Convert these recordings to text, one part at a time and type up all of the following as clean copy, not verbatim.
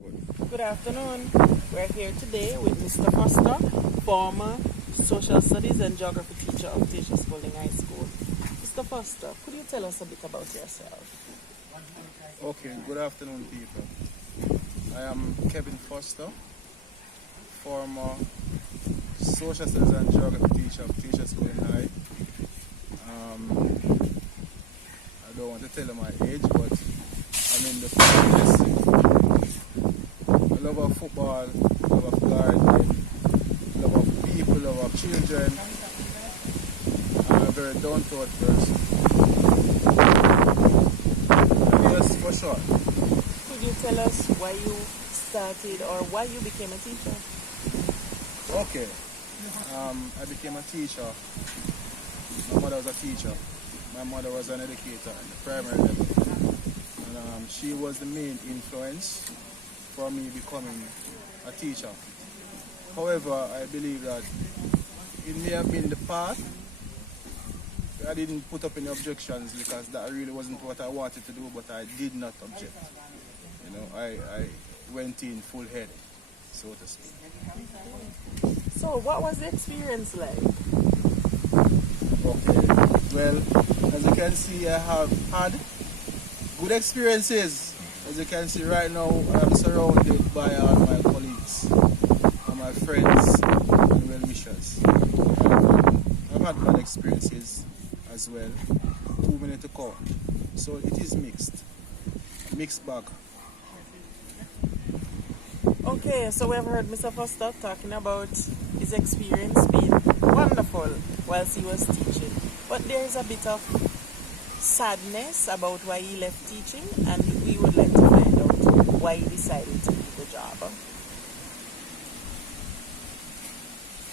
Good afternoon. We're here today with Mr. Foster, former social studies and geography teacher of Tacius Golding High School. Mr. Foster, could you tell us a bit about yourself? Okay, good afternoon, people. I am Kevin Foster, former social studies and geography teacher of Tacius Golding High. I don't want to tell you my age, but I'm in the 40s. I love of football, love of gardening, love of people, love of children. I'm a very down-to-earth person. Yes, for sure. Could you tell us why you started or why you became a teacher? Okay. I became a teacher. My mother was a teacher. My mother was an educator at the primary level. And she was the main influence for me becoming a teacher. However, I believe that it may have been the path. I didn't put up any objections because that really wasn't what I wanted to do, but I did not object. You know, I went in full head, so to speak. So what was the experience like? Okay. Well, as you can see, I have had good experiences. As you can see right now, I'm surrounded by all my colleagues and my friends and well-wishers. I've had bad experiences as well, too many to count. So it is mixed bag. Okay, so we've heard Mr. Foster talking about his experience being wonderful whilst he was teaching. But there is a bit of sadness about why he left teaching, and we would like to find out why he decided to leave the job.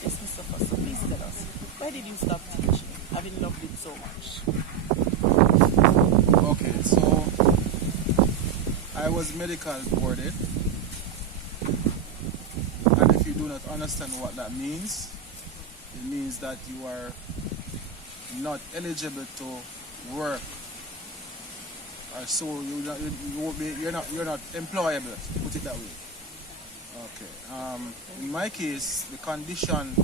Yes, Mr. Foster, please tell us, why did you stop teaching, having loved it so much? Okay, so I was medical boarded, and if you do not understand what that means, it means that you are not eligible to work, or so you're not employable, to put it that way. Okay. In my case, the condition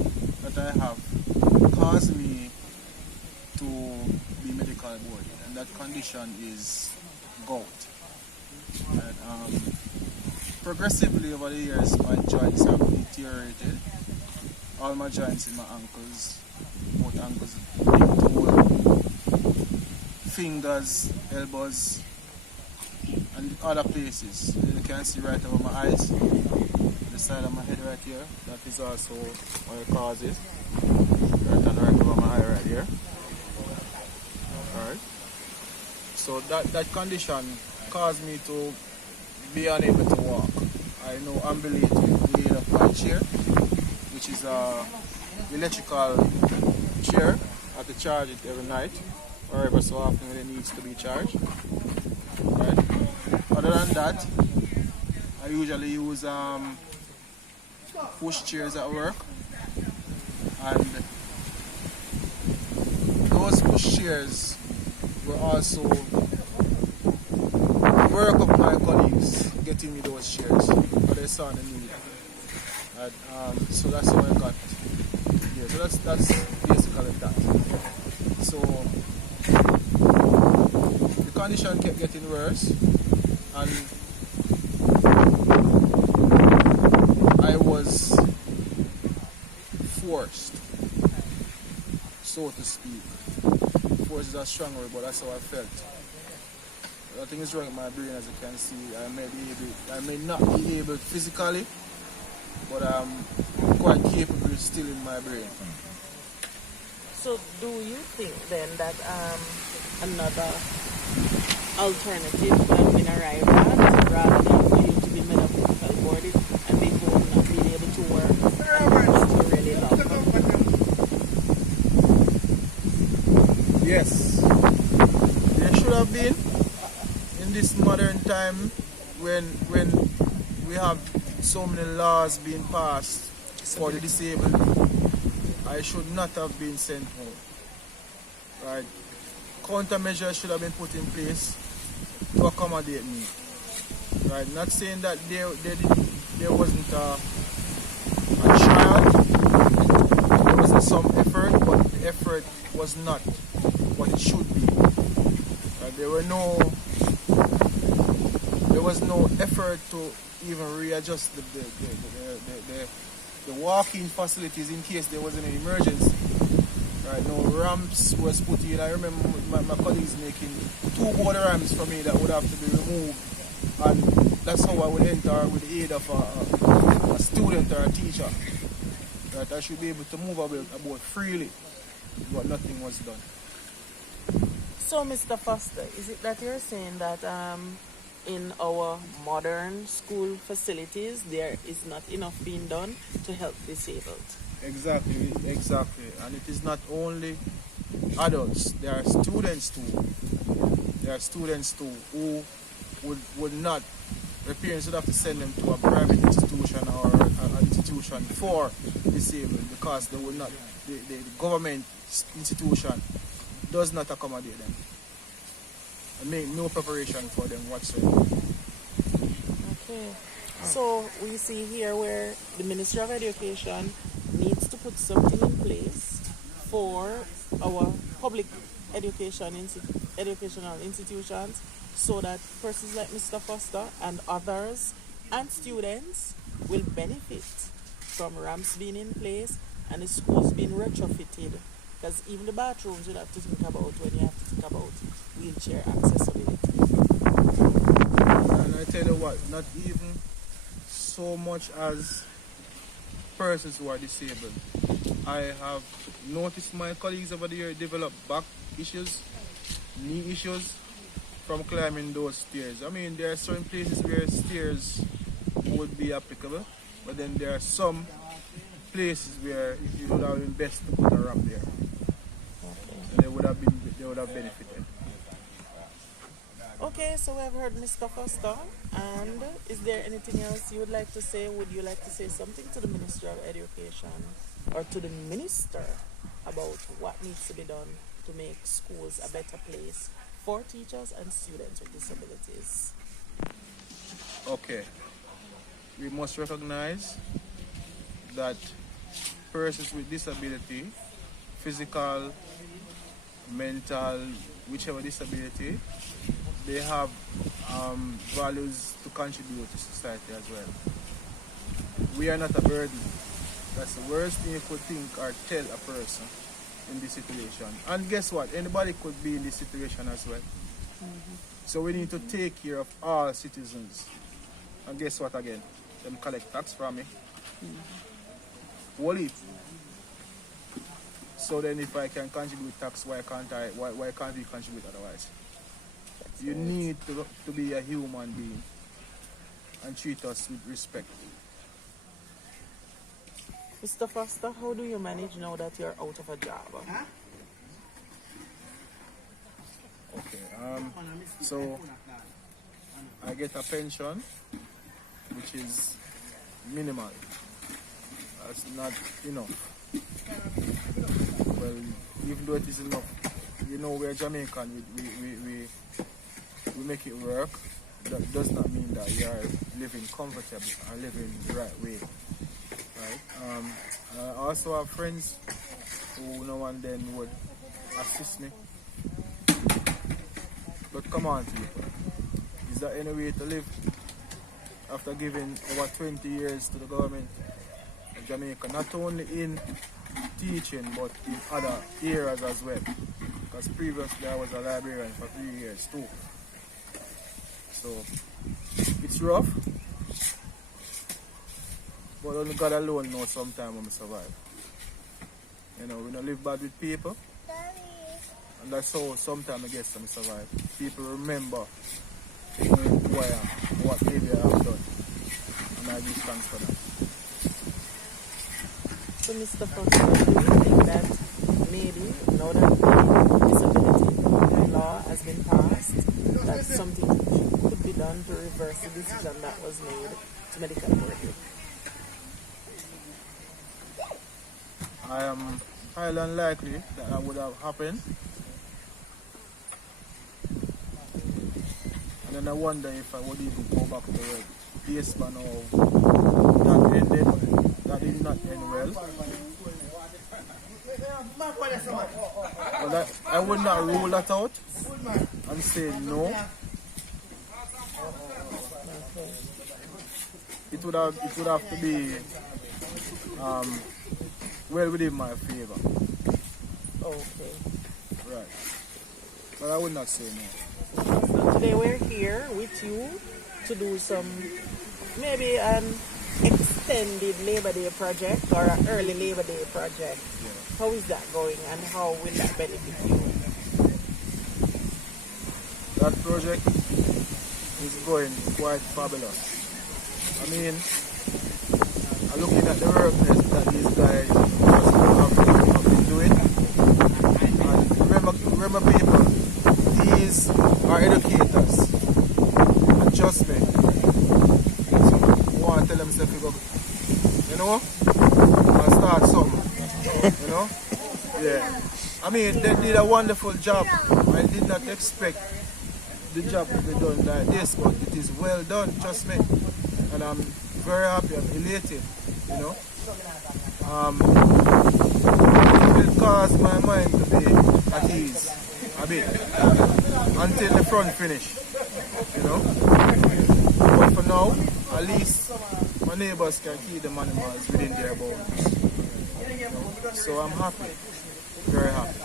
that I have caused me to be medical boarded, and that condition is gout. And progressively over the years, my joints have deteriorated. All my joints in my ankles, both ankles, big toe, fingers, elbows, and other places. You can see right over my eyes, the side of my head right here. That is also what it causes. Right over my eye right here. Alright. So that condition caused me to be unable to walk. I know ambulate with the aid of my chair, which is a electrical chair. I have to charge it every night, or ever so often when it needs to be charged. Right. Other than that, I usually use push chairs at work, and those push chairs were also work of my colleagues getting me those chairs, but they saw the need. And, so that's how I got here. So that's basically that. So the condition kept getting worse, and I was forced, so to speak. Force is a strong word, but that's how I felt. Nothing is wrong with my brain, as you can see. I may not be able physically, but I'm quite capable still in my brain. So do you think then that another alternative would have been arrived at rather than for you to be medical boarded and therefore not being able to work for really long? Yes, there should have been. In this modern time, when we have so many laws being passed for the disabled, I should not have been sent home. Right? Countermeasures should have been put in place to accommodate me. Right? Not saying that there wasn't a trial, there wasn't some effort, but the effort was not what it should be. Right? There was no effort to even readjust the walking facilities in case there was an emergency. Right? No ramps was put in. I remember my colleagues making 2 board ramps for me that would have to be removed, and that's how I would enter with the aid of a student or a teacher. Right? I should be able to move about freely, but nothing was done. So, Mr. Foster, is it that you're saying that in our modern school facilities there is not enough being done to help disabled? Exactly. And it is not only adults, there are students too. Who would not, the parents would have to send them to a private institution or an institution for disabled because they would not, the government institution does not accommodate them and make no preparation for them whatsoever. Okay. So we see here where the Ministry of Education needs to put something in place for our public educational institutions so that persons like Mr. Foster and others and students will benefit from ramps being in place and the schools being retrofitted. Because even the bathrooms you have to think about when you have to think about wheelchair accessibility. And I tell you what, not even so much as persons who are disabled. I have noticed my colleagues over the year develop back issues, knee issues from climbing those stairs. I mean, there are certain places where stairs would be applicable, but then there are some places where if you would have been best to put a ramp there, they would have benefited. Okay, so we have heard Mr. Foster, and is there anything else you would like to say? Would you like to say something to the Ministry of Education or to the Minister about what needs to be done to make schools a better place for teachers and students with disabilities? Okay, we must recognize that persons with disability, physical, mental, whichever disability, they have values to contribute to society as well. We are not a burden. That's the worst thing you could think or tell a person in this situation. And guess what? Anybody could be in this situation as well. Mm-hmm. So we need to take care of all citizens. And guess what again? Them collect tax from me. Mm-hmm. Whole it. So then if I can contribute tax, why can't we contribute otherwise? You need to be a human being and treat us with respect. Mr. Foster, how do you manage now that you're out of a job? Okay, so I get a pension which is minimal. That's not enough. Well, even though it is enough, you know, we're Jamaican, we make it work. That does not mean that you are living comfortable or living the right way. Right? I also have friends who now and then would assist me. But come on, people. Is there any way to live after giving over 20 years to the government of Jamaica? Not only in teaching, but in other areas as well. Because previously I was a librarian for 3 years too. So it's rough, but only God alone knows sometimes when we survive. You know, we don't live bad with people, and that's how sometimes I guess some survive. People remember who I am, what maybe I have done, and I give thanks for that. So, Mr. Foster, do you think that maybe now that the disability law has been passed, that something could be done to reverse the decision that was made to medical board? I am highly unlikely that would have happened. And then I wonder if I would even go back to work based on how that ended. That did not end well. But I would not rule that out and say no. It would have to be well within my favor. Okay. Right. But I would not say no. So today we're here with you to do some, maybe an extended Labor Day project or an early Labor Day project. Yeah. How is that going and how will that benefit you? That project is going quite fabulous. I mean, I'm looking at the work that these guys have been doing. And remember people, these are educators. And trust me, I want to tell them stuff, you know, and start something, you know. Yeah. I mean, they did a wonderful job. I did not expect the job to be done like this, but it is well done, trust me. And I'm very happy, I'm elated, you know. It will cause my mind to be at ease a bit until the front finish, you know. But for now, at least my neighbors can keep the animals within their boundaries. So I'm happy, very happy.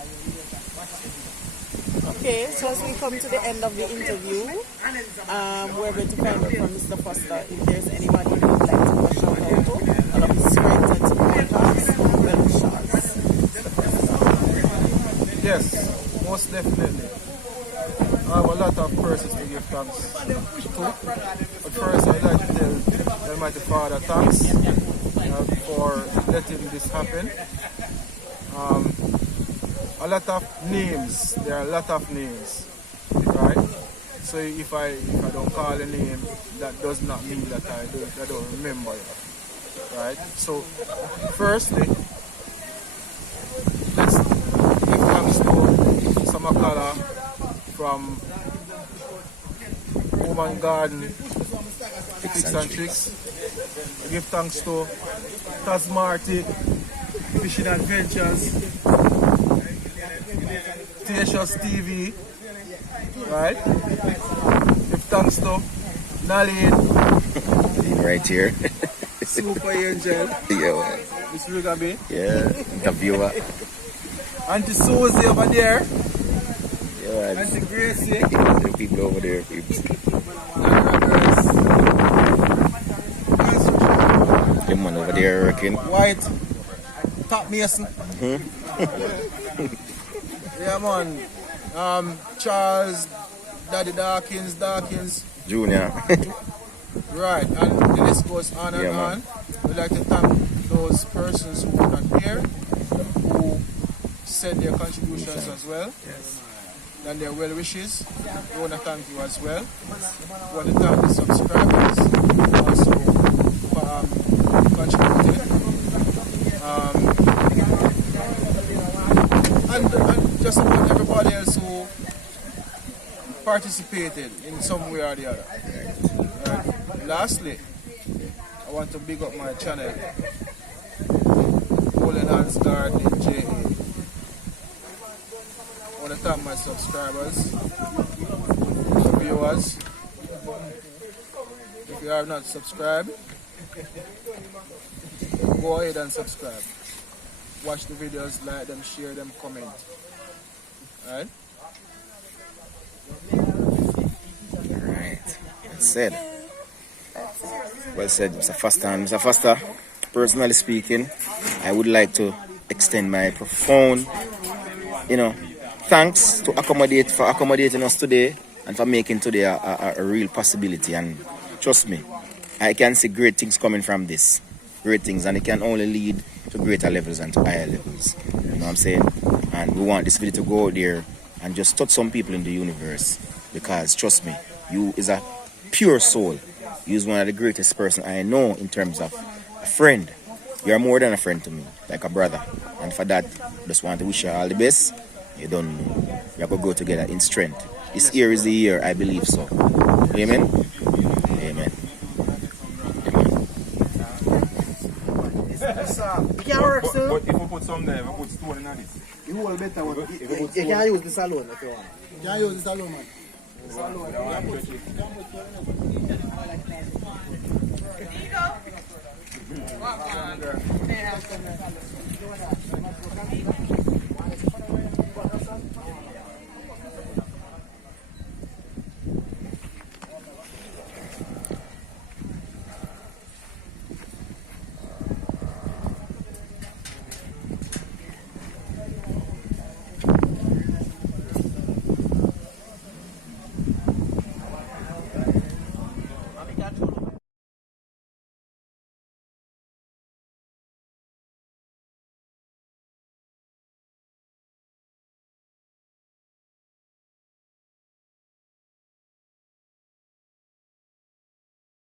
Okay, so as we come to the end of the interview, we're going to find out from Mr. Foster if there's anybody who would like to give a shout out to, one of his friends and supporters, well wishers. Yes, most definitely. I have a lot of persons to give thanks to. But first, I'd like to tell the Almighty Father thanks for letting this happen. A lot of names, there are a lot of names, right? So if I don't call a name, that does not mean that I don't remember it, right? So firstly, let's give thanks to Samakala from Woman Garden Fix and Tricks. I give thanks to Tasmarty Fishing Adventures, Tacius TV, right? Give thanks to Nalin. Right here. Super Angel. Yeah. Miss Rugaby. Yeah. The viewer. Auntie Susie over there. Yeah. Auntie Gracie. The people over there. People. The man over there working. White. Top Mason. Yeah, man. Charles, Daddy Dawkins. Junior. Right, and the list goes on and on. We'd like to thank those persons who were not here, who sent their contributions as well, and their well wishes. We want to thank you as well. We want to thank the subscribers also for contributing. And just about everybody else who participated in some way or the other. Right. Lastly, I want to big up my channel, Goldenhandsgardening JA. I want to thank my subscribers, the viewers. If you have not subscribed, go ahead and subscribe. Watch the videos, like them, share them, comment. Alright? Alright. Said. Well said, Mr. Foster. And Mr. Foster, personally speaking, I would like to extend my profound, thanks for accommodating us today and for making today a real possibility. And trust me, I can see great things coming from this. Great things, and it can only lead to greater levels and to higher levels. You know what I'm saying? And we want this video to go out there and just touch some people in the universe. Because trust me, you is a pure soul. You is one of the greatest person I know in terms of a friend. You're more than a friend to me, like a brother. And for that, just want to wish you all the best. You don't know. We are going to go together in strength. This year is the year, I believe so. Amen? Amen. It can work still. But if we put some there, we put stone in this. You hold better one. You can use this alone if you want. You can use this alone, man. This alone. You can put